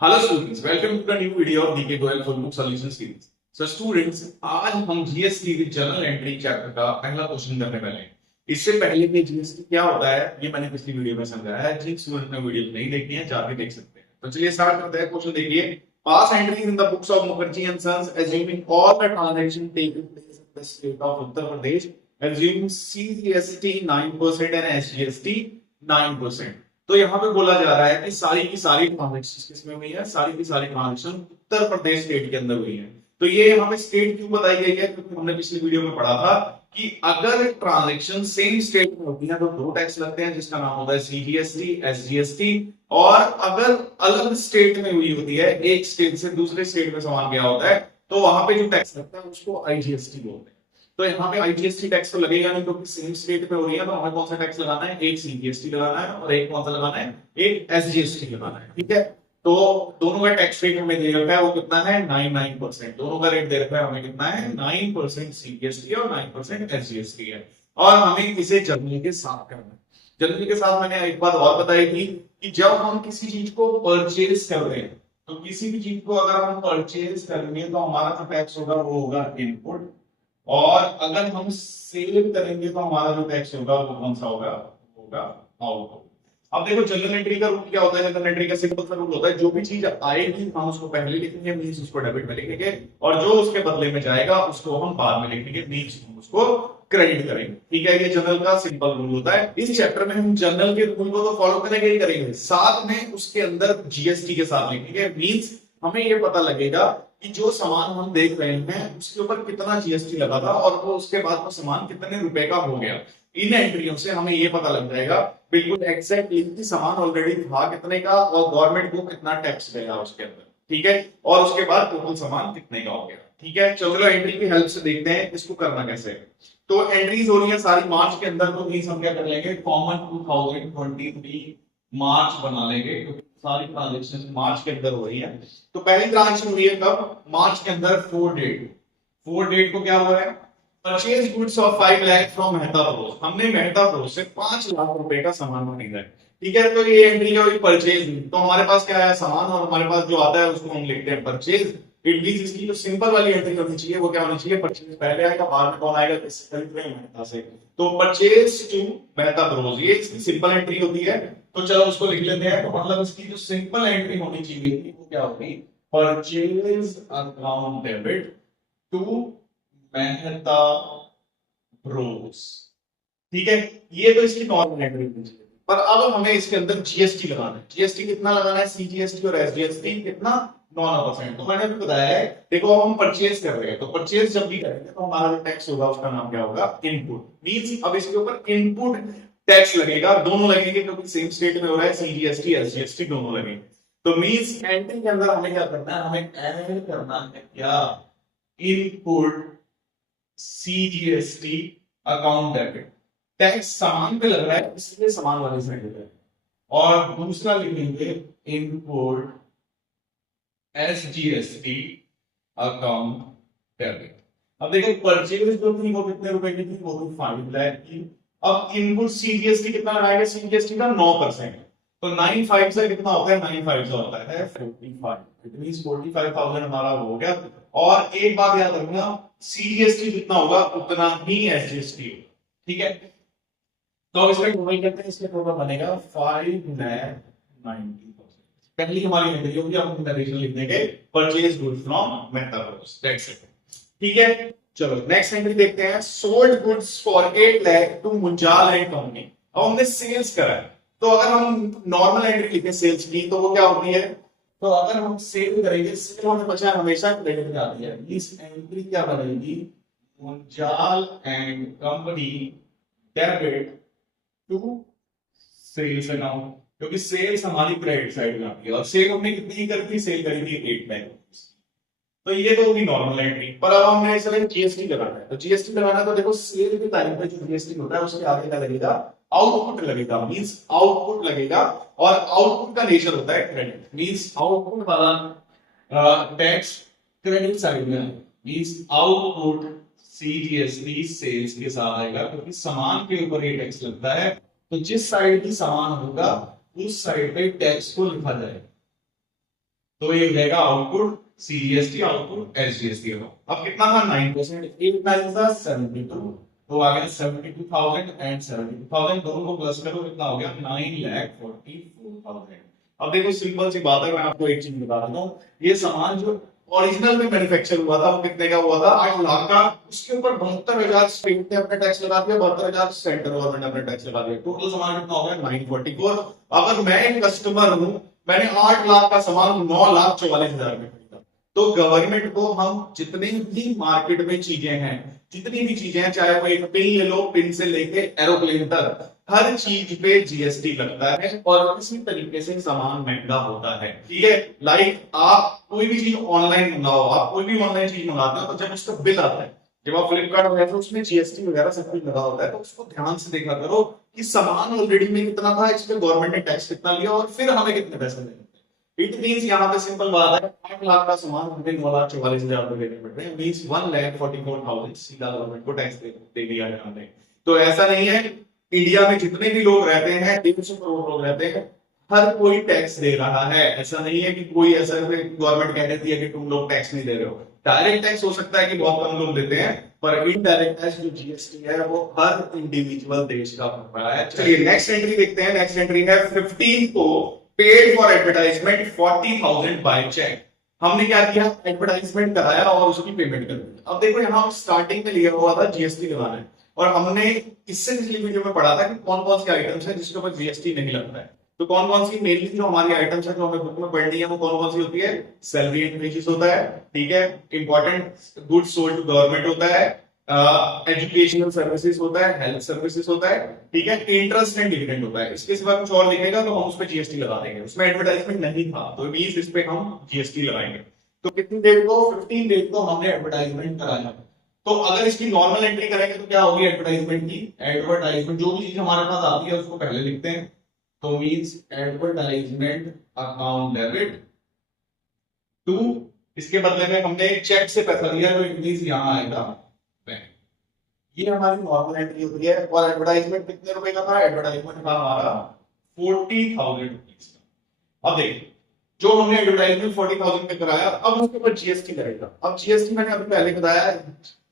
Hello students, welcome to the new video of DK Goyal full book solution series. So students, आज हम GST with journal entry chapter का पहला question करने वाले हैं। इससे पहले कि जीएसटी क्या होता है ये मैंने पिछली वीडियो में समझाया है। जिन स्टूडेंट ने वीडियो नहीं देखी है जाके देख सकते हैं। तो चलिए स्टार्ट करते हैं। क्वेश्चन देखिए, pass entries in the books of Mukherjee and sons assuming all the transaction taken place in the state of Uttar Pradesh assuming CGST 9% and SGST 9%। तो यहाँ पे बोला जा रहा है कि सारी की सारी ट्रांजेक्शन किसमें हुई है, सारी की सारी ट्रांजेक्शन उत्तर प्रदेश स्टेट के अंदर हुई है। तो ये यहाँ पे स्टेट क्यों बताई गई है, क्योंकि हमने पिछली वीडियो में पढ़ा था कि अगर ट्रांजेक्शन सेम स्टेट में होती है तो दो टैक्स लगते हैं जिसका नाम होता है सीजीएसटी, एसजीएसटी। और अगर अलग स्टेट में हुई होती है, एक स्टेट से दूसरे स्टेट में सामान गया होता है, तो वहां पे जो टैक्स लगता है उसको आईजीएसटी बोलते हैं। तो यहाँ पे आईजीएसटी टैक्स तो लगेगा नहीं क्योंकि सेम स्टेट में हो रही है। तो हमें कौन सा टैक्स लगाना है, एक सीजीएसटी लगाना है और एक कौन सा लगाना है, एक एसजीएसटी लगाना है। ठीक है, तो दोनों का टैक्स रेट हमें दे रखा है, वो कितना है 9%। दोनों का रेट दे रखा है हमें, कितना है 9% सीजीएसटी और 9% एसजीएसटी है। और हमें इसे जर्नल के साथ करना है। जर्नल के साथ मैंने एक बात और बताई थी कि जब हम किसी चीज को परचेज कर रहे हैं, तो किसी भी चीज को अगर हम परचेज करेंगे तो हमारा जो टैक्स होगा वो होगा इनपुट, और अगर हम सेल करेंगे तो हमारा जो टैक्स होगा वो कौन सा होगा, होगा आउटपुट। अब देखो जनरल एंट्री का रूल क्या होता है। जनरल एंट्री का सिंपल सा रूल होता है, जो भी चीज आएगी हम उसको पहले लिखेंगे, मींस उसको डेबिट में लिखेंगे, और जो उसके बदले में जाएगा उसको हम बाद में लिखेंगे, मींस हम उसको क्रेडिट करेंगे। ठीक है, ये जनरल का सिंपल रूल होता है। इस चैप्टर में हम जनरल के रूल को तो फॉलो करेंगे ही करेंगे, साथ में उसके अंदर जीएसटी के साथ लिखेंगे। मींस हमें ये पता लगेगा कि जो सामान हम देख रहे हैं उसके ऊपर कितना जीएसटी लगा था और वो उसके बाद वो सामान कितने रुपए का हो गया। इन एंट्रियों से हमें ये पता लग जाएगा बिल्कुल एग्जैक्टली कि सामान ऑलरेडी था कितने का और गवर्नमेंट को कितना टैक्स देगा उसके अंदर। ठीक है, और उसके बाद टोटल सामान कितने का हो गया। ठीक है, चलो एंट्री की हेल्प से देखते हैं इसको करना कैसे है। तो एंट्रीज हो रही है सारी मार्च के अंदर, तो मींस हम क्या कर लेंगे, कॉमन 2023 मार्च बना लेंगे क्योंकि सारी ट्रांजेक्शन मार्च के अंदर हो रही है। तो पहली ट्रांजेक्शन हुई है कब, मार्च के अंदर 4 डेट को क्या हुआ है, purchase goods of 5 lakh from Mehta Bros. हमने मेहता ब्रोस से 5 लाख रुपए का सामान खरीदा है। ठीक है, तो ये एंट्री क्या हुई, परचेज। तो हमारे पास क्या है, सामान, और हमारे पास जो आता है उसको हम लिखते हैं परचेज। इट मींस इसकी जो सिंपल वाली एंट्री होनी चाहिए वो क्या होनी चाहिए, परचेज पहले आएगा, बाद में कौन आएगा, किससे खरीद रहे हैं, मेहता से। तो परचेज टू मेहता ब्रोस, ये इसकी सिंपल एंट्री होती है। तो चलो उसको लिख लेते हैं। तो मतलब इसकी जो सिंपल एंट्री होनी चाहिए वो क्या होगी, purchase account debit to Mehta bros. ठीक है, ये तो इसकी नॉर्मल एंट्री होनी चाहिए। पर अब हमें इसके अंदर जीएसटी लगाना है। जीएसटी कितना लगाना है, सीजीएसटी और एसजीएसटी कितना, 9%। तो मैंने भी बताया है, देखो हम परचेज कर रहे हैं, तो परचेज जब भी करेंगे तो हमारा जो टैक्स होगा उसका नाम क्या होगा, इनपुट। मींस अब इसके ऊपर इनपुट टैक्स लगेगा, दोनों लगेंगे क्योंकि सेम स्टेट में हो रहा है, सीजीएसटी एसजीएसटी दोनों लगेंगे। तो मींस एंट्री के अंदर हमें क्या करना है, हमें ऐड करना है क्या, input CGST account debit. Tax सामान पे लग रहा है इसलिए सामान वाले साइड पे, और दूसरा लिखेंगे इनपुट एसजीएसटी अकाउंट डेबिट। अब देखो परचेज जो थी वो कितने रुपए की थी, वो थी 5 लाख की। अब इनपुट सीजीएसटी कितना लगाएंगे, सीजीएसटी का 9%। तो 9 से कितना होता है, 9 से होता है 45। इट मींस 45,000 हमारा हो गया। और एक बात याद रखना, सीजीएसटी जितना होगा उतना ही एसजीएसटी होगा। ठीक है, तो अब इसका टोटल करते हैं। इसका टोटल बनेगा 5,90,000। पहली हमारी एंट्री होगी, हम नरेशन लिख देंगे purchase goods from Mehta bros, that's it. ठीक है, चलो नेक्स्ट एंट्री देखते हैं। Sold goods for 8 lakh to Munjal and company. अब हमने सेल्स करा है, तो अगर हम नॉर्मल एंट्री लिखें सेल्स की तो वो क्या होती है, तो अगर हम सेल करेंगे, सेल होने बचा हमेशा क्रेडिट में आती है। इस एंट्री क्या बनेगी, Munjal and company debit to sales account, क्योंकि सेल्स हमारी क्रेडिट साइड में आती है। और सेल हमने कितनी ही करी थी, सेल करी थी 8 लाख। तो ये तो होगी नॉर्मल एंट्री। पर अब हमने इसमें जीएसटी लगाना है। तो जीएसटी लगाना है तो देखो सेल की तारीख पे जो जीएसटी होता है उसके आगे क्या लगेगा, आउटपुट लगेगा। मींस आउटपुट लगेगा, और आउटपुट का नेचर होता है क्रेडिट। मींस आउटपुट वाला टैक्स क्रेडिट साइड में, मींस आउटपुट सीजीएसटी सेल्स के साथ आएगा, क्योंकि सामान के ऊपर ये टैक्स लगता है। तो जिस साइड की सामान होगा उस साइड पे टैक्स को लिखा जाएगा। तो ये हो जाएगा आउटपुट सीजीएसटी, आउटपुट एसजीएसटी होगा। अब कितना था 9%, 8 9 था 72, तो आ गया 72,000 एंड 72,000 दोनों को प्लस करो, कितना हो गया 9,44,000। अब देखो सिंपल सी बात है, मैं आपको एक चीज बता देता हूँ, ये सामान जो ओरिजिनल में मैन्युफैक्चर हुआ था वो कितने का हुआ था 8 लाख का, उसके ऊपर 72,000 स्टेट ने अपने टैक्स लगा दिया, 72,000 सेंट्रल गवर्नमेंट ने अपने टैक्स लगा दिया, टोटल सामान कितना हो गया 944। अगर मैं एक कस्टमर हूं, मैंने 8 लाख का सामान 9,44,000 में खरीदा, तो गवर्नमेंट को हम जितनी भी मार्केट में चीजें हैं, जितनी भी चीजें हैं, चाहे वो एक पिन ले लो, पिन से लेके एरोप्लेन तक, हर चीज पे जीएसटी लगता है और इसी तरीके से सामान महंगा होता है। ठीक है, लाइक आप कोई भी चीज ऑनलाइन मंगाओ, आप कोई भी ऑनलाइन चीज मंगाते हो तो जब उसका बिल आता है, जब आप फ्लिपकार्ट वगैरह, उसमें जीएसटी वगैरह सब कुछ लगा होता है, तो उसको ध्यान से देखा करो कि सामान ऑलरेडी में कितना था, इस पे गवर्नमेंट ने टैक्स कितना लिया और फिर हमें कितने पैसे देने। इट मींस यहाँ पे सिंपल बात है, 8 लाख का सामान हमें 9,44,000 रुपए देने पड़ रहे हैं, मींस 1,44,000 सीधा गवर्नमेंट को टैक्स दे दिया है हमने। तो ऐसा नहीं है, इंडिया में जितने भी लोग रहते हैं, 300 करोड़ लोग रहते हैं, हर कोई टैक्स दे रहा है। ऐसा नहीं है कि कोई ऐसा गवर्नमेंट कह देती है कि तुम लोग टैक्स नहीं दे रहे हो। डायरेक्ट टैक्स हो सकता है कि बहुत कम लोग देते हैं, पर इनडायरेक्ट टैक्स जो जीएसटी है वो हर इंडिविजुअल देश का भर रहा है। चलिए नेक्स्ट एंट्री देखते हैं। नेक्स्ट एंट्री है 15 को paid for advertisement 40,000 by cheque. हमने क्या किया, एडवर्टाइजमेंट कराया और उसकी पेमेंट कर दी। अब देखो यहाँ स्टार्टिंग में लिया हुआ था जीएसटी लगाना है, और हमने इससे पिछली वीडियो में पढ़ा था कि कौन कौन सी आइटम्स है जिसके ऊपर जीएसटी नहीं लगता है। तो कौन कौन सी मेनली जो हमारी आइटम्स है जो हमें बुक में पढ़नी है वो कौन कौन सी होती है, सैलरी एंड वेजेस होता है, ठीक है, important goods sold to government होता है, एजुकेशनल सर्विसेज होता है, हेल्थ सर्विसेज होता है, ठीक है, इंटरेस्ट एंड डिविडेंड होता है। इसके सिवा कुछ और लिखेगा तो हम उस पर जीएसटी लगा देंगे। उसमें एडवर्टाइजमेंट नहीं था तो मींस इस पे हम जीएसटी लगाएंगे। तो कितनी डेट को, 15 डेट को हमने एडवर्टाइजमेंट कराया। तो अगर इसकी नॉर्मल एंट्री करेंगे तो क्या होगी एडवर्टाइजमेंट की, एडवर्टाइजमेंट जो भी चीज हमारे पास आती है उसको पहले लिखते हैं, तो means advertisement account debit to, इसके बदले में हमने चेक से पैसा दिया तो इट मींस यहां आएगा बैंक। ये हमारी नॉर्मल एंट्री होती है। और एडवर्टाइजमेंट कितने रुपए का था, एडवर्टाइजमेंट था हमारा 40,000 रुपीज का। अब देखिए जो हमने एडवर्टाइजमेंट 40,000 पे कराया, अब उसके ऊपर जीएसटी करेगा। अब जीएसटी मैंने अभी पहले बताया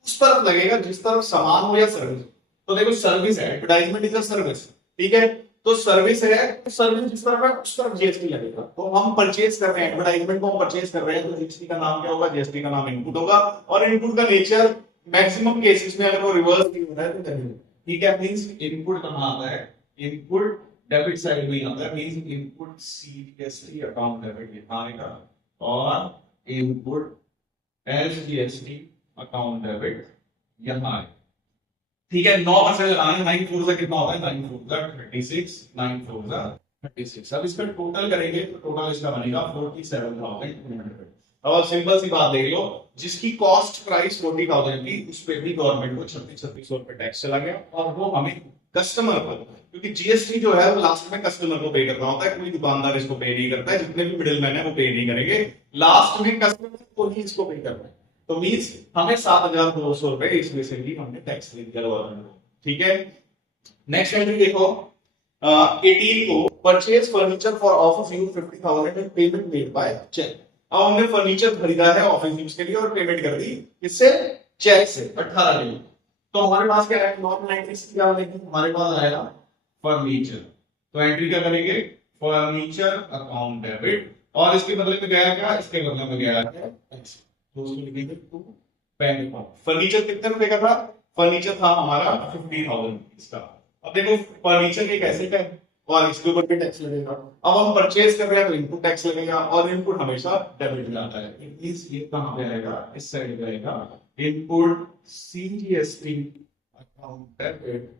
उस तरफ लगेगा जिस तरफ सामान हो या सर्विस। तो देखो सर्विस है, एडवर्टाइजमेंट इज अ सर्विस, ठीक है, तो सर्विस है, सर्विस जिस तरफ है उस तरफ जीएसटी लगेगा। तो हम परचेज कर रहे हैं, एडवर्टाइजमेंट को हम परचेज कर रहे हैं, तो जीएसटी का नाम क्या होगा, जीएसटी का नाम इनपुट होगा। और इनपुट का नेचर मैक्सिमम केसेस में अगर वो रिवर्स नहीं हो रहा है तो करेंगे, ठीक है, मींस इनपुट कहां आता है, इनपुट डेबिट साइड में आता है, means input CGST account debit यहां आएगा, और इनपुट एसजीएसटी अकाउंट डेबिट यहां आएगा, ठीक है। 9% लगाना, 9 4 से कितना होता है, 9 4 36, 9 4 36। अब इसका टोटल करेंगे तो टोटल इसका बनेगा 47,200। अब सिंपल सी बात देख लो, जिसकी कॉस्ट प्राइस 40,000 थी उस पे भी गवर्नमेंट को 3600 रुपए टैक्स चला गया, और वो हमें कस्टमर को, क्योंकि जीएसटी जो है वो लास्ट में कस्टमर को पे करना होता है, कोई दुकानदार इसको पे नहीं करता है, जितने भी मिडिल मैन है वो पे नहीं करेंगे, लास्ट में कस्टमर को ही इसको पे करना है। तो मींस हमें 7,200 रुपए इसमें से भी हमने टैक्स दे दिया गवर्नमेंट को, ठीक है। नेक्स्ट एंट्री देखो 18 को purchase furniture for office use 50,000 and payment made by cheque. अब हमने फर्नीचर खरीदा है ऑफिस यूज के लिए और पेमेंट कर दी किससे, चेक से, 18 दिन। तो हमारे पास क्या है, नॉर्मल एंट्री क्या बनेगी, हमारे पास आएगा फर्नीचर, तो एंट्री क्या करेंगे, फर्नीचर अकाउंट डेबिट, और इसके बदले में गया क्या, इसके बदले में गया है तो उसको लिखेंगे टू बैंक अकाउंट। फर्नीचर कितने रुपए का था, फर्नीचर था हमारा 50,000 रुपीज का। अब देखो फर्नीचर एक एसेट है और इसके ऊपर भी टैक्स लगेगा। अब हम परचेज कर रहे हैं तो इनपुट टैक्स लगेगा, और इनपुट हमेशा डेबिट में आता है, ये कहां पे आएगा, इस साइड पे आएगा, input CGST account debit,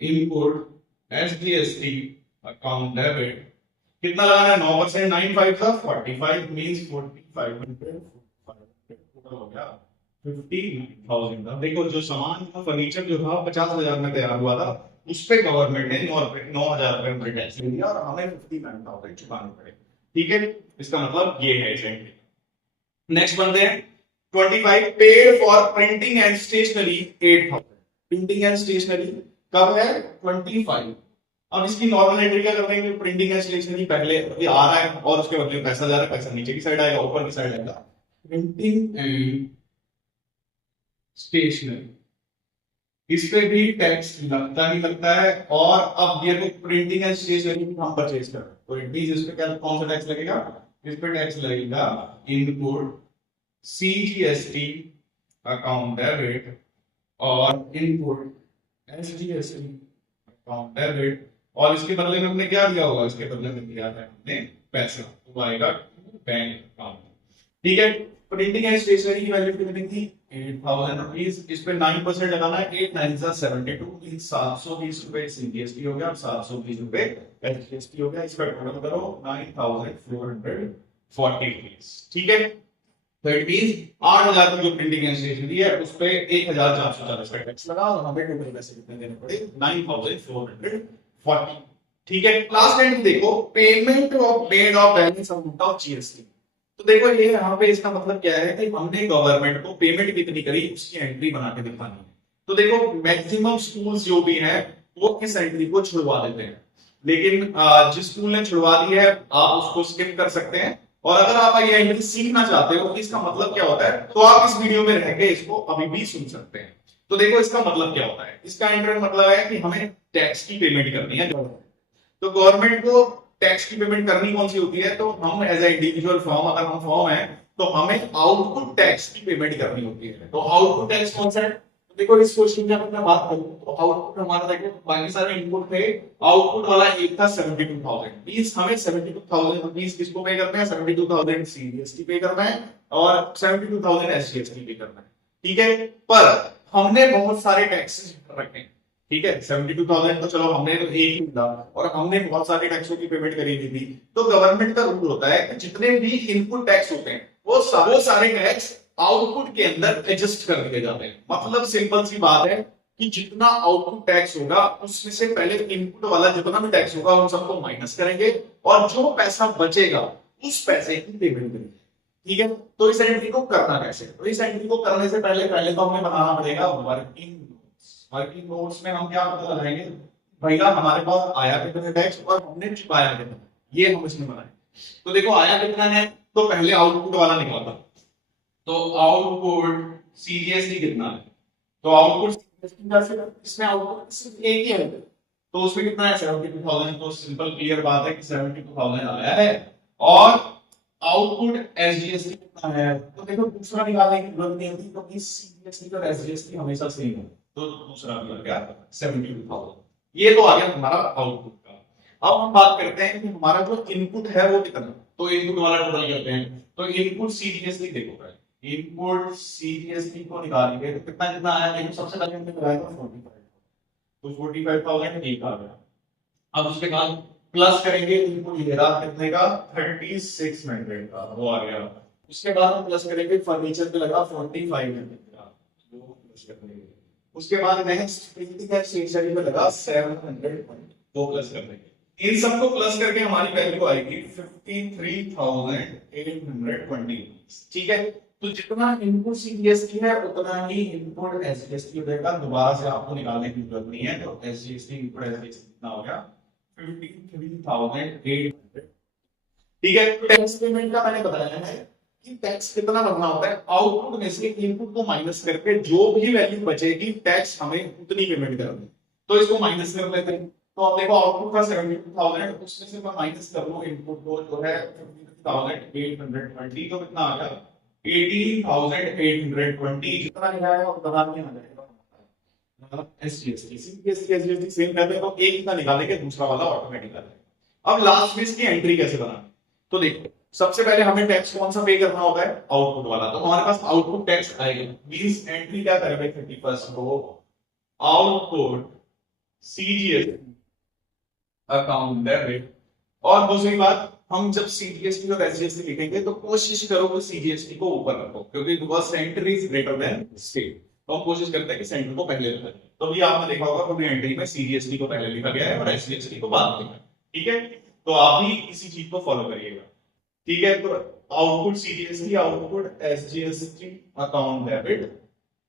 input SGST account debit. कितना लगाना है, 9%, 9 5 का 45 मींस 4500 हो गया 50,000 का। देखो जो सामान था, फर्नीचर जो था 50,000 में तैयार हुआ था, उस पे गवर्नमेंट ने 9,000 रुपए टैक्स ले दिया और हमें 50,000 चुकाने पड़े, ठीक है। इसका मतलब ये है एसेंट। नेक्स्ट बनते हैं 25 paid for printing and stationery 8,000। Printing and stationery कब है, 25 अब इसकी नॉर्मल एंट्री क्या कर देंगे, प्रिंटिंग एंड स्टेशनरी पहले ये आ रहा है और उसके बदले में पैसा जा रहा है, पैसा नीचे की साइड आएगा, ऊपर की साइड आएगा प्रिंटिंग एंड स्टेशनरी, इस पे भी टैक्स लगता ही लगता है। और अब ये प्रिंटिंग एंड स्टेशनरी हम परचेज कर रहे हैं तो इट मींस इस पे क्या कौन सा टैक्स लगेगा, इस पे टैक्स लगेगा इनपुट सीजीएसटी अकाउंट डेबिट और इनपुट एसजीएसटी अकाउंट डेबिट, और इसके बदले में हमने क्या दिया होगा, इसके बदले में दिया है हमने पैसा, तो आएगा बैंक अकाउंट। ठीक है, प्रिंटिंग एंड स्टेशनरी की वैल्यू कितनी थी 8000 रुपीज, इस पे 9% लगाना है, 8 9 72 720 रुपए सीजीएसटी हो गया, 720 रुपए एसजीएसटी हो गया, इस पर टोटल करो 9440 रुपीज। ठीक है, तो इट मींस 8000 की जो प्रिंटिंग एंड स्टेशनरी है उस पे 1440 का टैक्स लगा और हमें टोटल पैसे कितने देने पड़े 9440। ठीक है, लास्ट एंड देखो payment of paid of balance amount of GST. तो देखो ये यहाँ पे इसका मतलब क्या है कि हमने गवर्नमेंट को पेमेंट कितनी करी उसकी एंट्री बना के दिखानी है। तो देखो मैक्सिमम स्कूल्स जो भी हैं वो इस एंट्री को छुड़वा देते हैं, लेकिन जिस स्कूल ने छुड़वा दी है आप उसको स्किप कर सकते हैं। और अगर आप ये एंट्री सीखना चाहते हो कि इसका मतलब क्या होता है तो आप इस वीडियो में रह के इसको अभी भी सुन सकते हैं। तो देखो इसका मतलब क्या होता है, इसका एंट्री मतलब है कि हमें टैक्स की पेमेंट करनी है। तो गवर्नमेंट को टैक्स की पेमेंट करनी कौन सी होती है, तो हम एज ए इंडिविजुअल फॉर्म अगर हम फॉर्म है तो हमें आउटपुट टैक्स की पेमेंट करनी होती है। तो आउटपुट टैक्स कौन सा है, तो देखो इस क्वेश्चन की अगर मैं बात करूं तो आउटपुट हमारा देखो बाकी सारे इनपुट थे, आउटपुट वाला एक था 72000, मींस हमें 72000 रुपीस किसको पे करना है, 72000 सीजीएसटी पे करना है और 72000 एसजीएसटी पे करना है। ठीक है, पर हमने बहुत सारे टैक्सेस रखे हैं। ठीक है, 72000 तो चलो हमने तो एक ही मिला और हमने बहुत सारे टैक्सों की पेमेंट करी थी। तो गवर्नमेंट का रूल होता है कि जितने भी इनपुट टैक्स होते हैं वो सारे टैक्स आउटपुट के अंदर एडजस्ट कर दिए जाते हैं। मतलब सिंपल सी बात है कि जितना आउटपुट टैक्स होगा उसमें से पहले इनपुट वाला जितना भी टैक्स होगा उन सबको माइनस करेंगे और जो पैसा बचेगा उस पैसे की पेमेंट करेंगे। ठीक है, तो इस एंट्री को करना कैसे, तो इस एंट्री को करने से पहले तो हमें बनाना पड़ेगा वर्किंग नोट्स में हम क्या पता लगाएंगे, भैया हमारे पास आया कितना टैक्स और हमने चुकाया कितना, ये हम इसमें बनाएंगे। तो देखो आया कितना है, तो पहले आउटपुट वाला निकालता, तो आउटपुट सीजीएसटी कितना है, तो आउटपुट इसमें आउटपुट सिर्फ एक ही है तो उसमें कितना है 72000, तो सिंपल क्लियर बात है कि 72000 आया है। और आउटपुट एसजीएसटी कितना है, तो देखो दूसरा निकालने की जरूरत नहीं होती क्योंकि सीजीएसटी और एसजीएसटी हमेशा सेम है, तो दूसरा आ गया 72000। ये तो आ गया हमारा आउटपुट का। अब हम बात करते हैं कि हमारा जो इनपुट है वो कितना, तो इनपुट वाला टोटल करते हैं। तो इनपुट सीजीएसटी देखो पहले, इनपुट सीजीएसटी को निकालेंगे तो कितना कितना आया, देखो सबसे पहले हमने लगाया 45, तो 45000 एक आ गया। अब उसके बाद प्लस करेंगे, इनपुट ये रहा कितने का 3600 का, वो आ गया। उसके बाद हम प्लस करेंगे फर्नीचर पे लगा 4500 का, वो प्लस करेंगे। उसके बाद नेक्स्ट प्रिंटिंग एंड स्टेशनरी में लगा 700 वो प्लस कर देंगे। इन सबको प्लस करके हमारी वैल्यू आएगी 53820। ठीक है, तो जितना इनपुट सीजीएसटी है उतना ही इनपुट एसजीएसटी हो जाएगा, दोबारा से आपको निकालने की जरूरत नहीं है। तो एसजीएसटी इनपुट एसजीएसटी कितना हो गया 53800। ठीक है, टैक्स पेमेंट का मैंने बताया है कि टैक्स कितना भरना होता है, आउटपुट में से इनपुट को माइनस करके जो भी वैल्यू बचेगी टैक्स हमें उतनी पेमेंट करनी। तो इसको माइनस कर लेते हैं, तो आप देखो आउटपुट का 72000, उसमें से मैं माइनस कर लूं इनपुट को जो है 53820, तो कितना आ गया 18820। जितना लिखा है उतना नहीं आ जाएगा एसजीएसटी सीजीएसटी सेम रहते हैं, तो एक का निकालेंगे दूसरा वाला ऑटोमेटिक आ जाएगा। अब लास्ट में इसकी एंट्री कैसे बनानी, तो देखो सबसे पहले हमें टैक्स कौन सा पे करना होता है, आउटपुट वाला। तो हमारे पास आउटपुट टैक्स आएगा, मींस एंट्री क्या करेंगे 31 को आउटपुट सीजीएसटी अकाउंट डेबिट। और दूसरी बात, हम जब सीजीएसटी और एसजीएसटी लिखेंगे तो कोशिश करो कि सीजीएसटी को ऊपर रखो, क्योंकि because centre is greater than state, तो हम कोशिश करते हैं कि सेंटर को पहले रखें। तो भी आपने देखा होगा पूरी एंट्री में सीजीएसटी को पहले लिखा गया है और एसजीएसटी को बाद में लिखा है। ठीक है, तो आप भी इसी चीज को फॉलो करिएगा। ठीक है, तो output CGST output SGST account debit.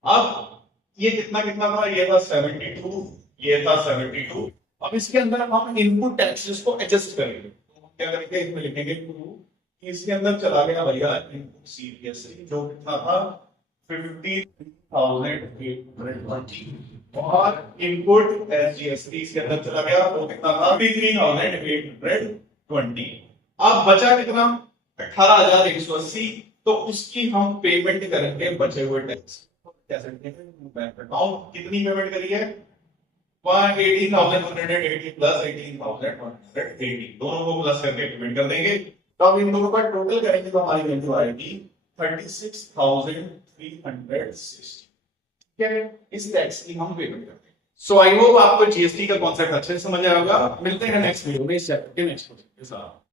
अब ये कितना कितना था, ये था 72, ये था 72 अब इसके अंदर हम इनपुट टैक्सेस को एडजस्ट करेंगे, तो हम क्या करेंगे, इसमें लिखेंगे टू, इसके अंदर चला गया भैया इनपुट सीपीएससी जो कितना था 53,820 और इनपुट एसजीएसटी इसके अंदर चला गया तो कितना था 53,820। अब बचा कितना 18,180, तो उसकी हम पेमेंट करेंगे बचे हुए टैक्स। कैसे बैंक अकाउंट कितनी पेमेंट करी है 18,180 प्लस 18,180 दोनों को प्लस करके पेमेंट कर देंगे। तो अब इन दोनों का टोटल करेंगे तो हमारी वैल्यू आएगी 36,360। ठीक है, इस टैक्स की हम पेमेंट करते हैं। सो आई होप आपको जीएसटी का कॉन्सेप्ट अच्छे से समझ आया होगा। मिलते हैं नेक्स्ट वीडियो में इस चैप्टर के नेक्स्ट क्वेश्चन के साथ।